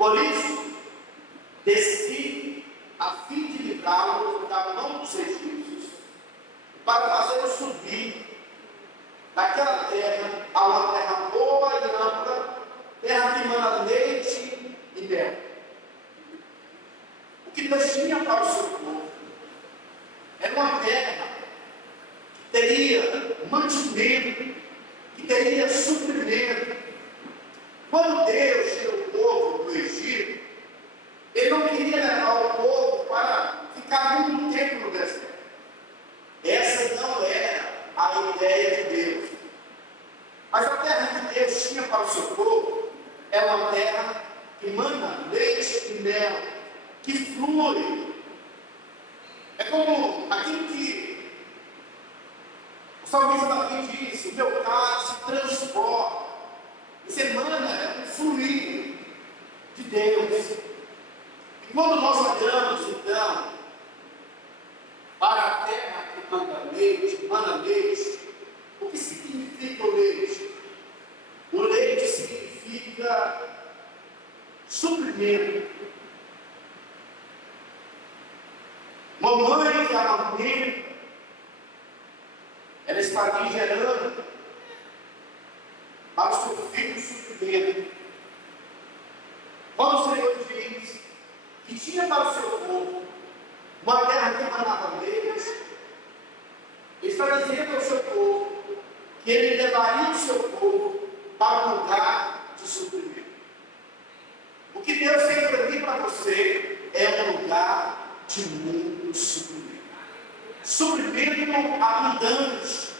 Por isso, desci a fim de livrá-los da mão dos egípcios, para fazê-los subir daquela terra a uma terra boa e ampla, terra que mana leite e mel. O que Deus tinha para o seu povo era uma terra que teria mantimento, que teria suprimento. Quando Deus tirou o povo do Egito, Ele não queria levar o povo para ficar muito tempo no deserto. Essa não era a ideia de Deus. Mas a terra que Deus tinha para o seu povo é uma terra que mana leite e mel, que flui. É como aquilo que o salmista Davi disse: o meu cálice se transforma. Isso emana, é um fluir de Deus. E quando nós olhamos, então, para a terra que mana leite, o que significa o leite? O leite significa suprimento. Mamãe que amamenta, ela está aqui gerando para o seu filho suprimento. Quando o Senhor diz que tinha para o seu povo uma terra que emanava leite, Ele está dizendo ao seu povo que Ele levaria o seu povo para um lugar de suprimento. O que Deus tem para mim e para você é um lugar de muito suprimento. Suprimento abundante.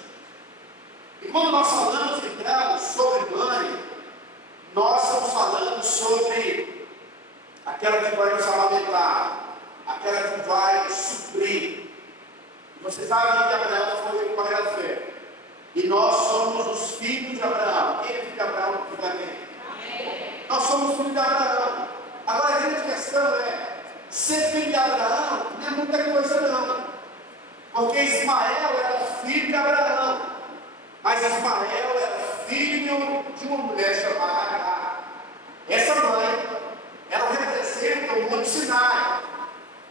E quando nós falamos então sobre mãe, nós estamos falando sobre aquela que vai nos amamentar, aquela que vai suprir. Você sabe que Abraão foi o pai da fé. E nós somos os filhos de Abraão. Quem é filho de Abraão? Nós somos filhos de Abraão. Agora a grande questão é: ser filho de Abraão não é muita coisa não. Porque Ismael era filho de Abraão. Mas Ismael era filho de uma mulher chamada Agar. Essa mãe, ela representa o Monte Sinai.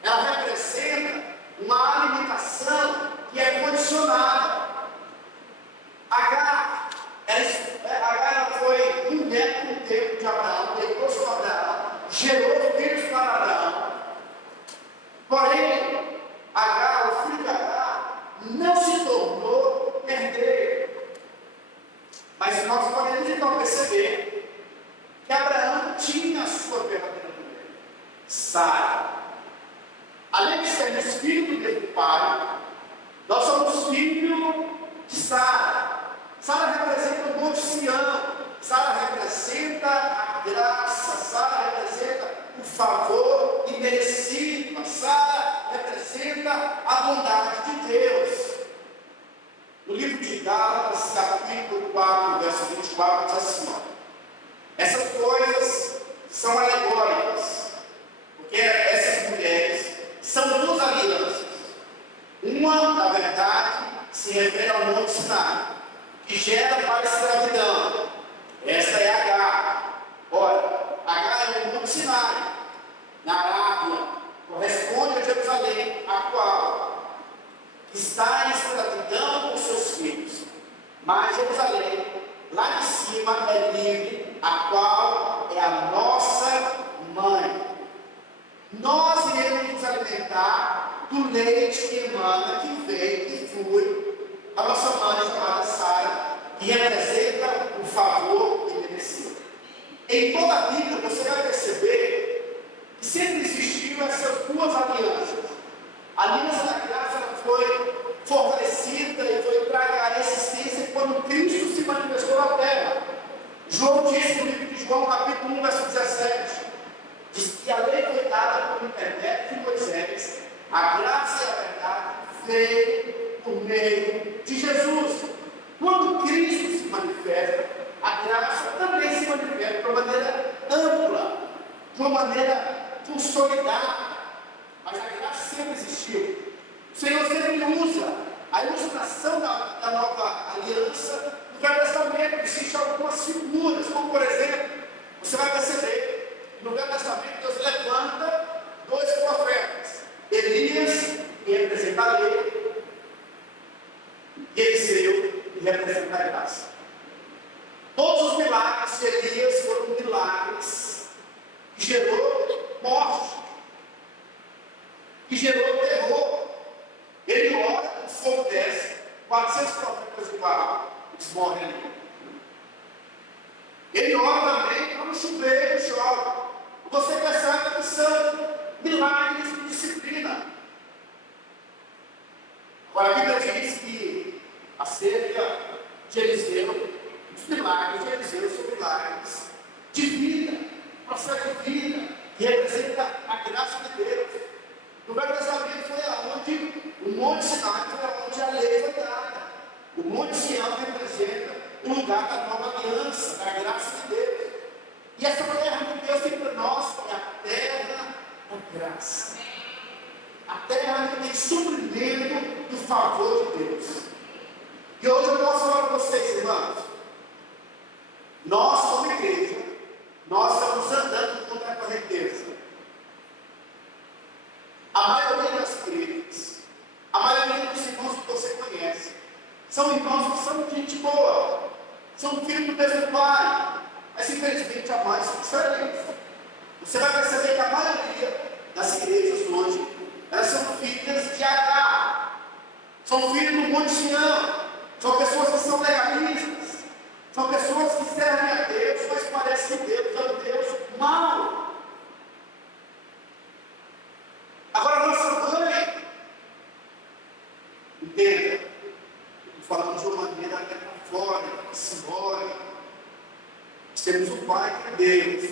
Ela representa uma alimentação que é condicionada. Agar, ela foi mulher no tempo de Abraão, deitou-se com Abraão, gerou filhos para Abraão. Porém, Agar, o filho de Agar, não se tornou herdeiro. Mas nós podemos então perceber que Abraão tinha a sua verdadeira mulher, Sara. Além de sermos filhos do pai, nós somos filhos de Sara. Sara representa o Monte Sião. Sara representa a graça. Sara representa o favor imerecido. Sara representa a bondade de Deus. No livro de Gálatas, capítulo 4, verso 24, diz assim: essas coisas são alegóricas, porque essas mulheres são duas alianças. Uma, na verdade, se refere ao Monte Sinai, que gera para a escravidão. Esta é Agar. Ora, Agar é o Monte Sinai, na Arábia, corresponde a Jerusalém, a qual está em escravidão com seus filhos. Mas Jerusalém, lá de cima, é livre, a qual é a nossa mãe. Nós iremos nos alimentar do leite que emana, que vem, que flui, a nossa mãe chamada Sara, que representa o favor imerecido. Em toda a Bíblia você vai perceber que sempre existiram essas duas alianças. A aliança da graça foi fortalecida e foi traga a existência quando Cristo se manifestou na terra. João disse no livro de João, capítulo 1, verso 17, diz que a lei foi dada por intermédio de Moisés, a graça e a verdade veio por meio de Jesus. Quando Cristo se manifesta, a graça também se manifesta de uma maneira ampla, de uma maneira consolidada. Mas a graça sempre existiu. O Senhor sempre usa a ilustração da nova aliança no Velho Testamento. Existem algumas figuras, como por exemplo, você vai perceber no Velho Testamento, Deus levanta dois profetas: Elias, que representa a lei, e Eliseu, que representa a graça. Todos os milagres de Elias foram milagres que gerou morte, que gerou terror. Ele ora, o fogo desce, 400 profetas de Baal, eles morrem ali. Ele ora também quando chover, chove. Você percebe que são milagres de disciplina. Agora a Bíblia diz que acerca de Eliseu, os milagres de Eliseu são milagres de vida, processo de vida, que representa a graça de Deus. No Velho Testamento foi aonde o Monte Sinai foi onde a lei foi dada. O Monte Sião representa o lugar da nova aliança, da graça de Deus. E essa terra que Deus tem para nós é a terra da graça. A terra que tem suprimento do favor de Deus. E hoje eu posso falar para vocês, irmãos, nós como igreja, nós estamos andando contra a correnteza. A maioria das igrejas, a maioria dos irmãos que você conhece, são irmãos que são gente boa, são filhos do mesmo pai, mas infelizmente a mãe são diferentes. Você vai perceber que a maioria das igrejas hoje, elas são filhas de Agar, são filhos do Monte Sião, são pessoas que são legalistas, são pessoas que servem a Deus, mas parecem que Deus é um Deus mau. Agora, nossa mãe, entenda, falamos de uma maneira metafórica, simbólica. Nós temos um Pai que é Deus.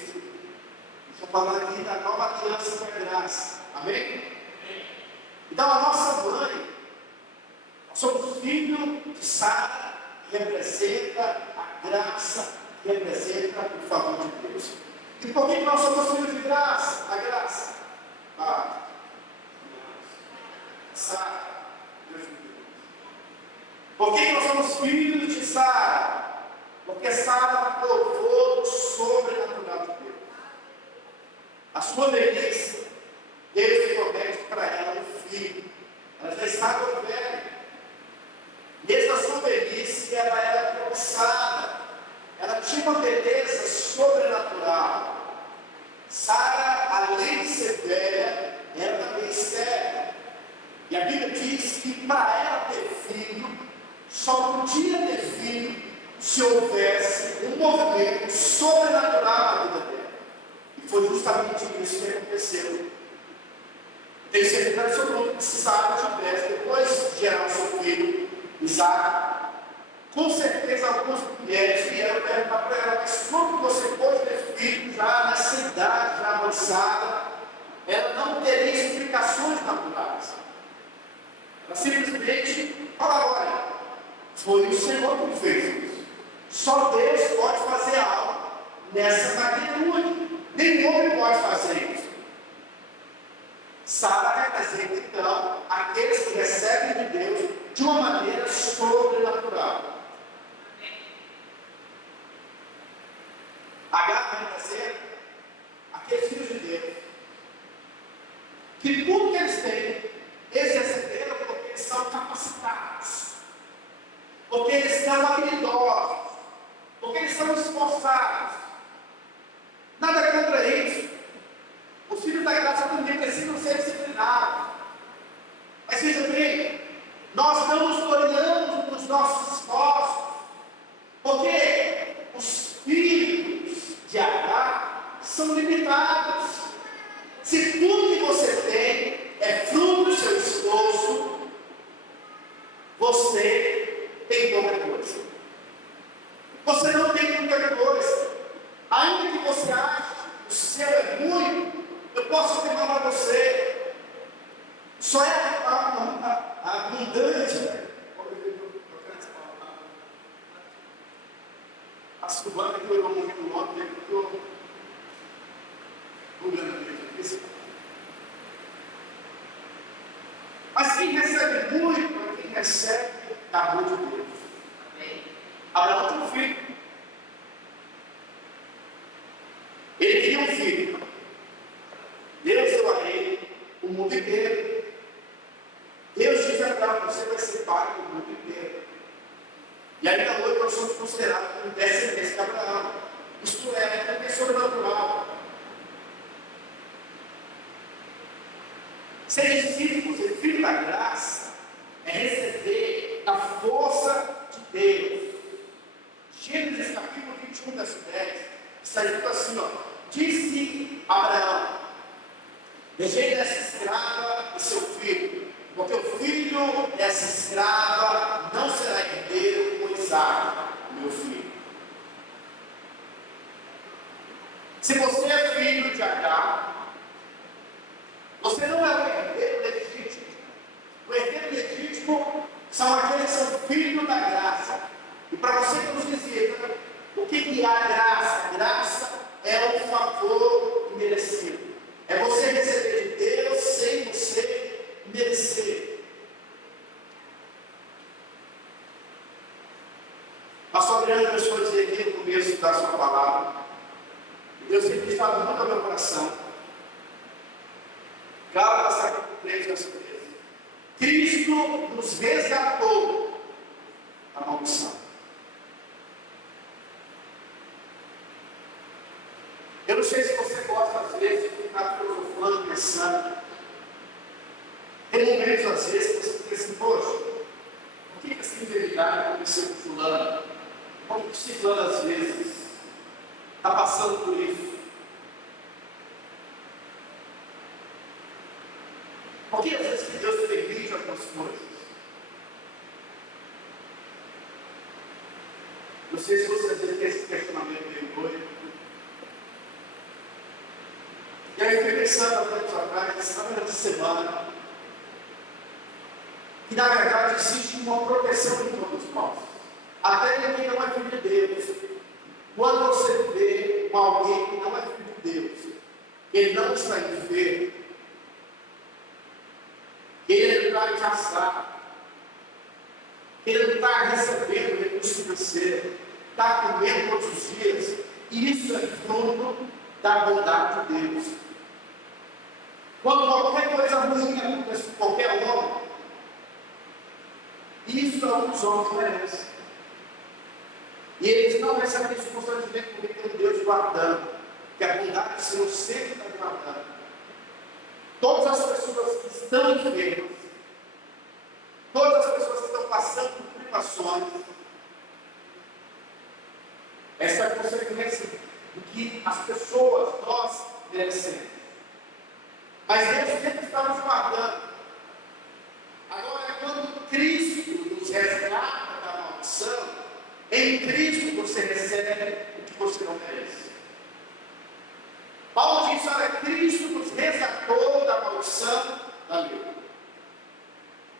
Estou falando aqui da nova aliança da graça. Amém? Então, a nossa mãe, nós somos filhos de Sara, que representa a graça, que representa o favor de Deus. E por que nós somos filhos de graça? A graça. Sara, Deus de Deus. Por que nós somos filhos de Sara? Porque Sara provou o sobrenatural de Deus. A sua velhice, Deus promete para ela um filho. Ela já estava velha. Mesmo a sua velhice, ela era proçada. Ela tinha uma beleza sobrenatural. Sara, além de ser velha, era também estéril. E a Bíblia diz que para ela ter filho, só podia ter filho se houvesse um movimento sobrenatural na vida dela. E foi justamente isso que aconteceu. Tenho certeza absoluta que se Sara tivesse, depois de gerar o seu filho, Isaac, com certeza algumas mulheres vieram perguntar para ela: mas como você pode ter filho já nessa idade, já avançada? Ela não teria explicações naturais. Ela simplesmente fala: olha, foi o Senhor que fez isso. Só Deus pode fazer algo nessa magnitude. Nenhum homem pode fazer isso. Sara representa então aqueles que recebem de Deus de uma maneira sobrenatural. Agar representa aqueles filhos de Deus que tudo que eles têm, eles receberam porque eles são capacitados, porque eles são habilidosos, porque eles são esforçados. Nada contra isso. Os filhos da graça também precisam ser disciplinados. Mas veja bem, nós não nos gloriamos nos nossos esforços, porque os filhos de Agar são limitados. Se tudo que você tem é fruto do seu esforço, você tem pouca coisa. Você não tem muita coisa. Ainda que você ache que o seu é muito, eu posso afirmar para você: só é abundante. A subana que olhou muito ontem, eu estou olhando mesmo. Mas quem recebe muito é quem recebe da mão de Deus. Abraão tinha um filho. Ele Ele é um filho. Deus deu a ele o mundo inteiro. Deus diz a Abraão: você vai ser pai do mundo inteiro. E ainda hoje nós somos considerados como descendentes de Abraão. Isto é sobrenatural. Ser discípulo, ser filho da graça, é receber a força de Deus. Gênesis capítulo 21, verso 10, está escrito assim, ó: disse Abraão: deixei dessa escrava e seu filho, porque o filho dessa escrava não será herdeiro com Isaque, meu filho. Se você é filho de Agar, você não é o herdeiro legítimo. O herdeiro legítimo são aqueles que são filhos da graça. E para você que nos dizer, o que é a graça? A graça é um favor merecido. É você receber de Deus sem você merecer. Pastor Adriano começou a dizer aqui no começo da sua palavra, Deus tem me falado muito ao meu coração. Gálatas capítulo 3, verso 13. Cristo nos resgatou da maldição. Eu não sei se você gosta, às vezes, de ficar filosofando, pensando. Tem momentos, às vezes, que você pensa assim: poxa, por que essa infidelidade aconteceu com fulano? Por que esse fulano, às vezes, está passando por isso? Por que às vezes que Deus permite algumas coisas? Não sei se você às vezes tem esse questionamento meio doido. E aí eu fiquei pensando há tempos atrás, essa semana, que na verdade existe uma proteção de todos nós. Até quem não é filho de Deus. Quando você vê alguém que não é filho de Deus, ele não está enfermo, ele não está encaçado, ele não está recebendo recurso financeiro, está comendo todos os dias, e isso é fruto da bondade de Deus. Quando qualquer coisa ruim acontece com qualquer homem, isso é o que os homens merecem. E eles não recebem isso constantemente porque tem um Deus guardando, que a bondade do Senhor sempre está guardando. Todas as pessoas que estão enfermas, todas as pessoas que estão passando por privações, essa é a consequência do que as pessoas, nós, merecemos. Mas Deus sempre está nos guardando. Agora, quando Cristo nos resgata da maldição, em Cristo você recebe o que você não merece. Paulo diz: olha, Cristo nos resgatou da maldição da lei.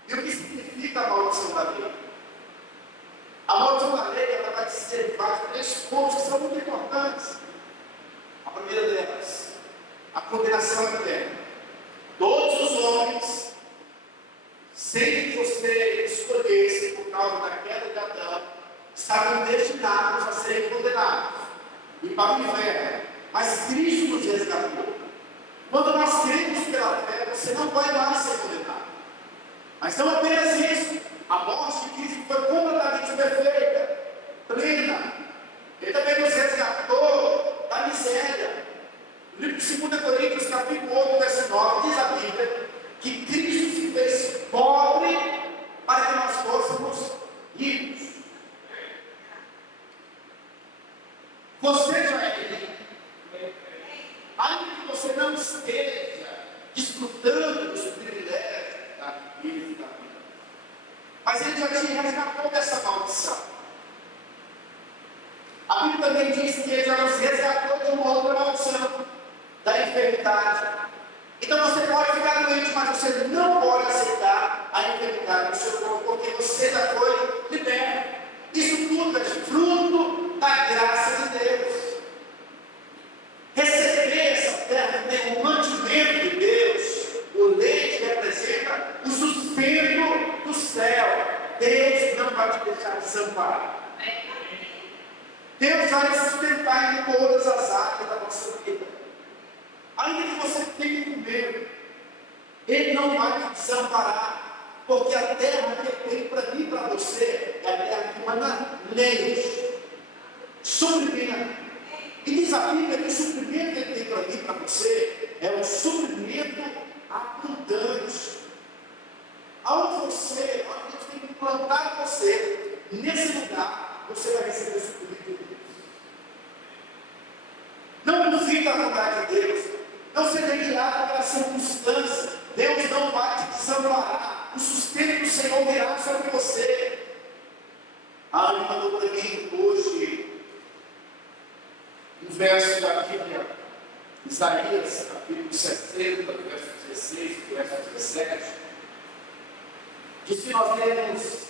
E o que significa a maldição da lei? A maldição da lei, ela vai dizer três pontos que são muito importantes. A primeira delas, a condenação eterna. Todos os homens, sem que você escolhesse por causa da queda de Adão, estavam destinados a serem condenados e para o inferno. Mas Cristo nos resgatou. Quando nós cremos pela fé, você não vai mais ser condenado. Mas não apenas isso, a morte de Cristo foi completamente perfeita, plena. Ele também nos resgatou da miséria. No livro de 2 Coríntios, capítulo 8, verso 9, diz a Bíblia que Cristo se fez pobre para que nós fôssemos ricos. Você já é rico. Ainda que você não esteja desfrutando dos privilégios da riqueza da vida, mas Ele já te resgatou dessa maldição. A Bíblia também diz que Ele já nos resgatou de uma outra maldição, da enfermidade. Então você pode ficar doente, mas você não pode aceitar a enfermidade do seu corpo, porque você já foi liberto. Isso tudo é fruto da graça de Deus. Receber essa terra tem um mantimento de Deus. O leite representa o sustento do céu. Deus não vai te deixar desamparado. Deus vai sustentar em todas as áreas da nossa vida. Ele não vai te desamparar, porque a terra que Ele tem para mim e para você é a terra que manda leite, suprimento. E diz a Bíblia que o suprimento que Ele tem para mim e para você é um suprimento abundante. Onde Deus tem que plantar você, nesse lugar, você vai receber o suprimento de Deus. Não duvide a vontade de Deus. Não seja guiado pela circunstância. Deus não vai te desamparar. O sustento do Senhor virá sobre você. A Ana mandou para mim hoje um verso da Bíblia, Isaías, capítulo 60, verso 16, verso 17. Diz que nós devemos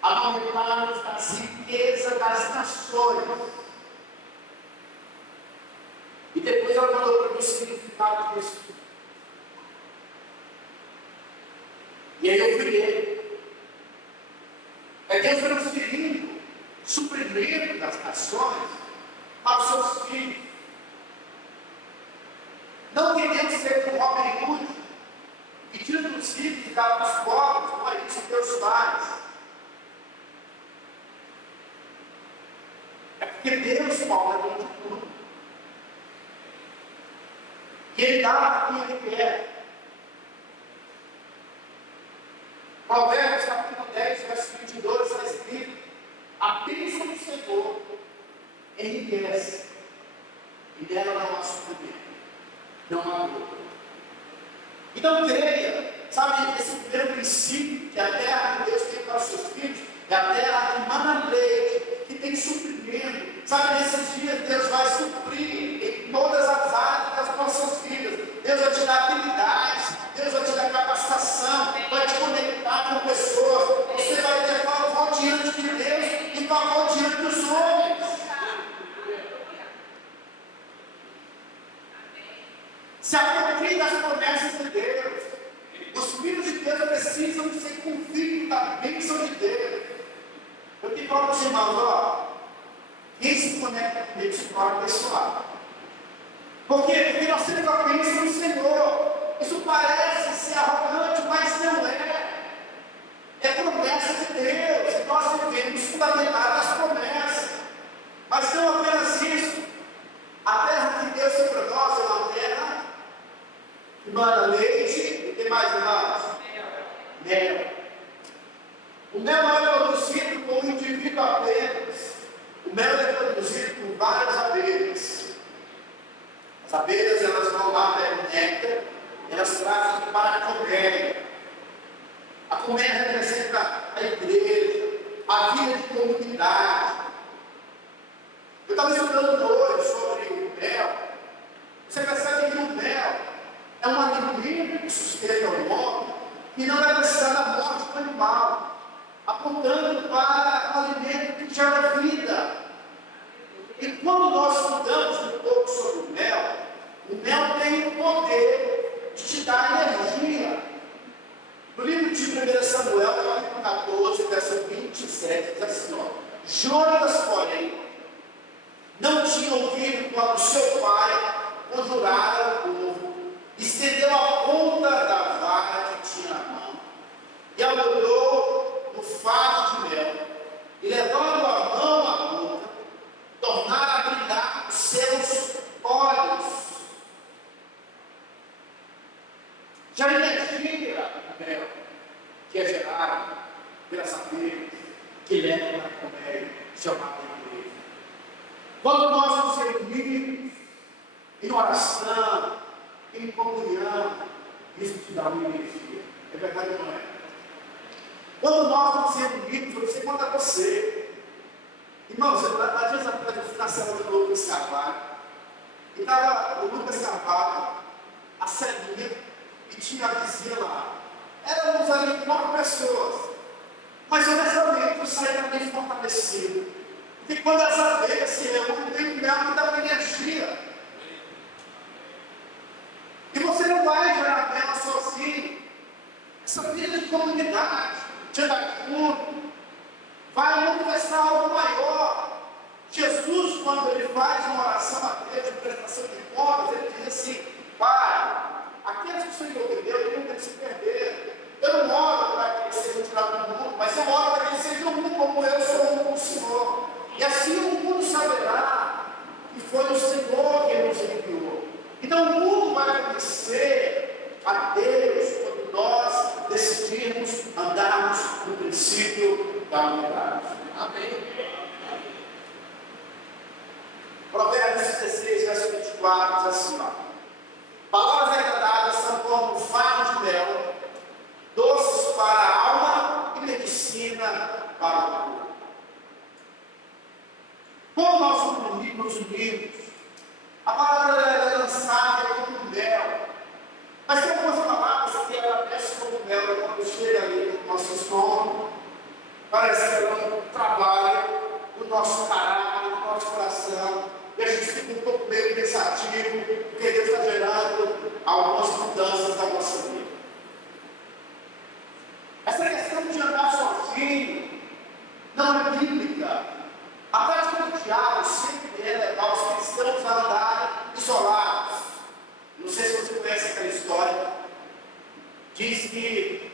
aumentarmos as riquezas das nações. E depois ela falou para mim o significado disso. E aí eu fui ler. É Deus transferindo suprimento das nações para os seus filhos. Não queremos ser como Robin Hood, pedindo os filhos e dar para os pobres, como a isso Deus faz. É porque Deus cobra de tudo. E Ele dá a quem Ele quer. Provérbios capítulo 10, verso 22, está escrito: a bênção do Senhor enriquece, e dela não há sofrimento, não há dor. Então creia, sabe, esse primeiro princípio, que a terra que Deus tem para os seus filhos, é a terra que mana leite, que tem suprimento. Sabe, nesses dias Deus vai suprir em todas as áreas das nossas vidas. Deus vai te dar habilidades, Deus vai te dar capacitação, vai te conectar com pessoas. Você vai ter favor diante de Deus e favor diante dos homens. Se aproprie das promessas de Deus. Os filhos de Deus precisam de ser convictos da bênção de Deus. Eu te falo para os irmãos, ó, quem se conecta comigo se torna abençoado. Por quê? Porque nós temos a bênção do Senhor. Isso parece ser arrogante, mas não é. É promessa de Deus. E nós devemos fundamentar as promessas. Mas não apenas isso. A terra que Deus tem para nós é uma terra que manda leite. E tem mais irmãos? Mel. O mel não é produzido por um indivíduo apenas. O mel é produzido por várias abelhas. As abelhas, elas vão lá, pegam néctar, elas trazem para a colmeia. A colmeia representa a igreja, a vida de comunidade. Eu estava estudando hoje sobre o mel. Você percebe que o mel é um alimento que sustenta o homem e não vai precisar da morte do animal, apontando para um alimento que gera vida. E quando nós estudamos um pouco sobre o mel tem o poder de te dar energia. No livro de 1 Samuel, capítulo 14, verso 27, diz assim, ó: Jonas, porém, não tinha ouvido quando seu pai conjurara o povo, estendeu a ponta da vara que tinha na mão, e a molhou no favo de mel, e levando a mão à boca, tornara a brilhar os seus olhos. Já a energia do mel, que é gerada pelas abelhas, que leva para a colmeia, chamada igreja. Quando nós nos reunimos em oração, em comunhão, isso te dá uma energia. É verdade ou não é? Quando nós nos reunimos, eu não sei quanto a você. Irmãos, há dias atrás eu fui na cela do Lucas Carvalho. E estava o Lucas Carvalho, a celinha, e tinha a vizinha lá. Éramos ali 4 pessoas. Mas honestamente eu saí também fortalecido. Porque quando as abelhas se reúnem, tem um mel que dá uma energia. E você não vai gerar mel sozinho. Essa vida de comunidade, de dar culto, vai manifestar algo maior. Jesus, quando ele faz uma oração a Deus de prestação de contas, ele diz assim: Pai, aqueles que o Senhor me deu, eu nunca Então o mundo vai conhecer a Deus quando nós decidirmos andarmos no princípio da unidade. Amém. Provérbios 16, verso 24, diz assim, ó: palavras agradáveis são como favo de mel, doces para a alma e medicina para o corpo. Como nós nos unimos, a palavra é lançada como mel, mas tem algumas palavras que ela desce como mel, e quando chega ali no nosso estômago, parece que ela trabalha o nosso caráter, o nosso coração, e a gente fica um pouco meio pensativo, porque Deus está gerando algumas mudanças na nossa vida. Essa questão de andar sozinho não é bíblica. A prática do diálogo sempre é levar os cristãos a andarem isolados. Não sei se você conhece aquela história. Diz que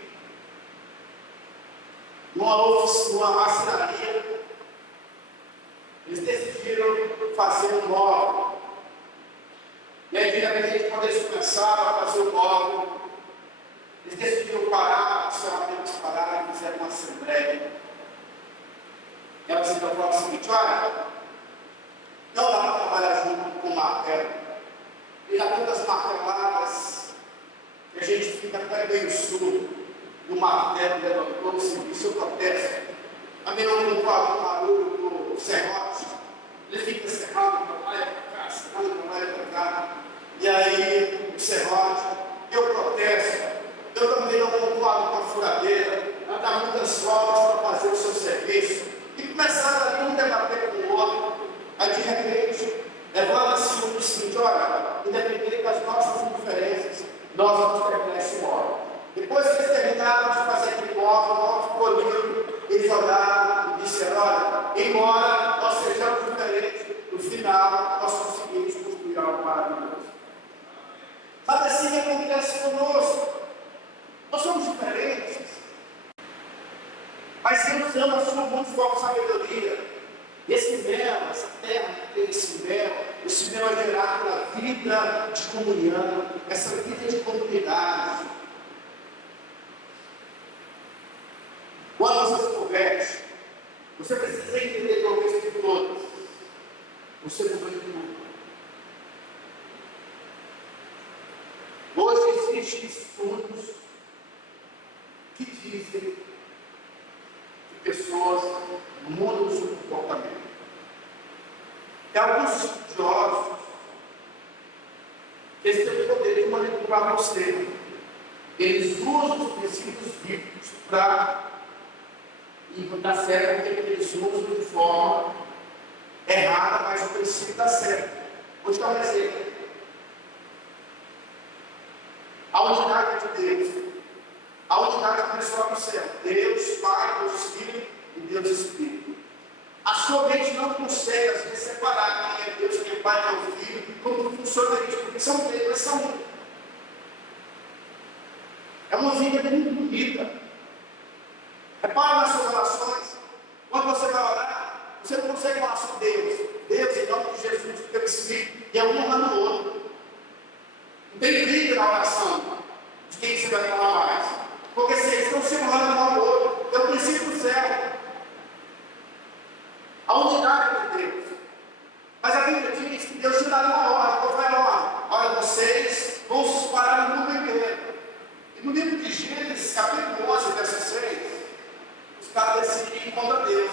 numa marcenaria, eles decidiram fazer um móvel. E aí, diretamente, quando eles começaram a fazer o móvel, eles decidiram parar, os seus amigos pararam e fizeram uma assembleia. E elas então falaram o seguinte: olha, não dá para trabalhar junto com o martelo. E há tantas marteladas que a gente fica até meio surdo. E o martelo levantou o serviço, eu protesto. A minha mãe não fala o barulho do serrote. Ele fica serrado para lá e para cá, serrado para lá e para cá. E aí, o serrote, eu protesto. Eu também não concordo com a furadeira. Ela está muito ansiosa para fazer o seu serviço. E começaram ali um debater com o outro. Aí, de repente, levanta-se um e diz o seguinte: olha, independente das nossas diferenças, nós vamos terminar esse móvel. Depois que eles terminaram de fazer aquele móvel, o móvel ficou lindo. Eles olharam e disseram: olha, embora nós sejamos diferentes, no final nós conseguimos construir algo maravilhoso. Sabe assim que acontece conosco? Nós somos diferentes, mas Deus ama a sua muito forte sabedoria. E esse mel, essa terra que tem esse mel é gerado pela vida de comunhão, essa vida de comunidade. Quando você se converte, você precisa entender que talvez de todas, você não vai tudo. Hoje existem estudos que dizem que pessoas mudam o seu comportamento. Tem alguns estudiosos que eles têm o poder de manipular você. Eles usam os princípios bíblicos para dar certo, porque eles usam de forma errada, mas o princípio dá certo. Vou te dar um exemplo. A unidade de Deus. A unidade começou lá no céu. Deus, Pai, Deus Espírito e Deus Espírito. A sua mente não consegue, às vezes, separar quem é Deus, quem é Pai, quem é o Filho, como funciona isso, porque são três, mas são um. É uma vida muito bonita. Repara nas suas orações. Quando você vai orar, você não consegue falar só Deus. Deus, em nome de Jesus, pelo Espírito, e é um honrando o outro. Não tem briga na oração de quem você vai falar mais. Porque vocês estão se honrando um ao outro. É o princípio do céu. A unidade de Deus. Mas a Bíblia diz que Deus te dá uma ordem. Qual foi a ordem? Olha, vocês vão se espalhar no mundo inteiro. E no livro de Gênesis, capítulo 11, verso 6, os caras decidem ir contra Deus.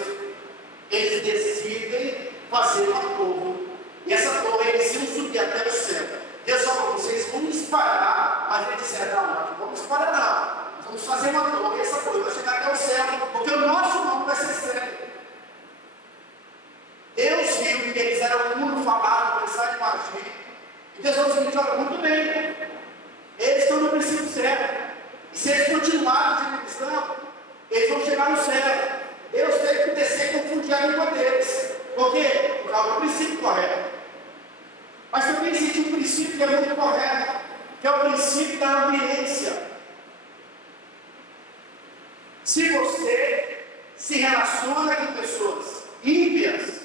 Eles decidem fazer uma torre. E essa torre eles iam subir até o céu. Deus falou: vocês vão espalhar. Mas eles disseram: não vamos espalhar não. Vamos fazer uma torre. E essa torre vai chegar até o céu. Porque o nosso nome vai ser sério. Deus viu que eles eram muito falados, começaram a agir. E Deus falou o seguinte: olha, muito bem. Eles estão no princípio certo. E se eles continuarem de cristão, eles vão chegar no céu. Deus teve que descer e confundir a língua deles. Por quê? Por causa do princípio correto. Mas também existe um princípio que é muito correto, que é o princípio da ambiência. Se você se relaciona com pessoas ímpias,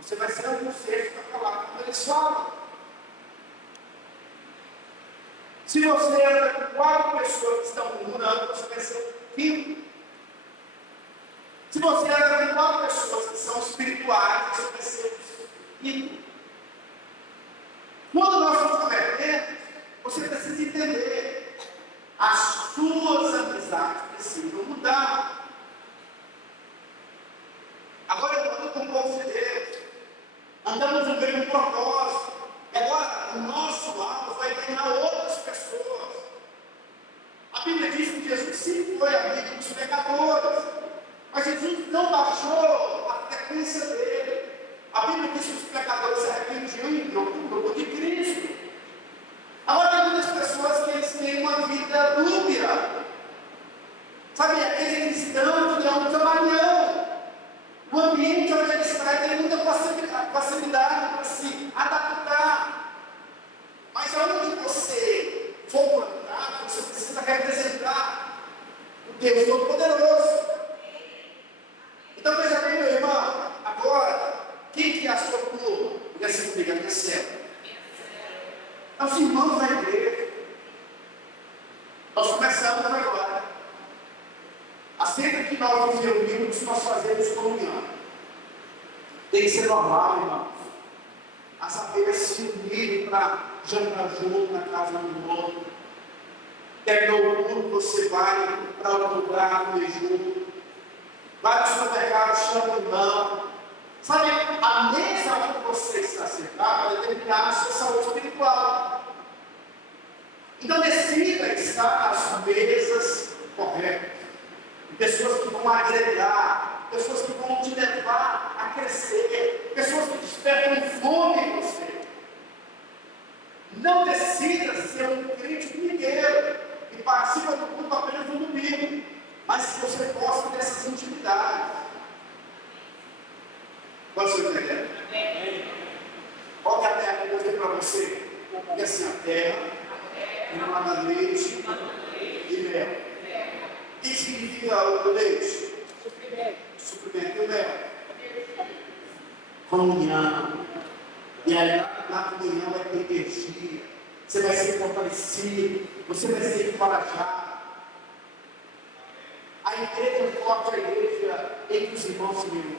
você vai ser um conselho para falar como eles falam. Se você anda com 4 pessoas que estão murmurando, você vai ser o quinto. Se você anda com 4 pessoas que são espirituais, você vai ser o quinto. Quando nós nos convertemos, você precisa entender, as suas amizades precisam mudar. Agora eu ando com o povo de Deus, andamos no mesmo propósito, e agora o nosso alvo vai ganhar outras pessoas. A Bíblia diz que Jesus sempre foi amigo dos pecadores, mas Jesus não baixou a frequência dele. A Bíblia diz que os pecadores se arrependiam e entrou no grupo de Cristo. Agora tem muitas pessoas que eles têm uma vida dúbia. Sabe, aquele cristão que é um camaleão. O ambiente onde ele está tem muita facilidade para se adaptar. Mas onde você for plantado, você precisa representar o Deus Todo-Poderoso. Então veja bem, meu irmão, agora, quem que é a sua turma? Diga assim comigo, a minha célula. Os irmãos da igreja. Nós começamos agora. Sempre que nós nos reunimos, nós fazemos comunhão. Tem que ser normal, irmãos. A saber se unir para jantar junto na casa do outro. Terminou o culto, você vai para outro lugar, comer junto. Vai no supermercado, chama o irmão. Sabe, a mesa onde você está sentado vai determinar a sua saúde espiritual. Então decida estar nas mesas corretas. Pessoas que vão agregar, pessoas que vão te levar a crescer, pessoas que despertam fome em você. Não decida ser um crente mineiro e participa do culto apenas no domingo, mas se você gosta dessas intimidades. Pode ser entender? Qual que é a terra que eu mostrei para você? Porque assim, a terra não há leite e mel. O que significa o leite? Suprimento. E o mel? Comunhão. E aí na comunhão vai ter energia. Você vai ser fortalecido. Você vai ser encorajado. A igreja forte, a igreja entre os irmãos se reúnem.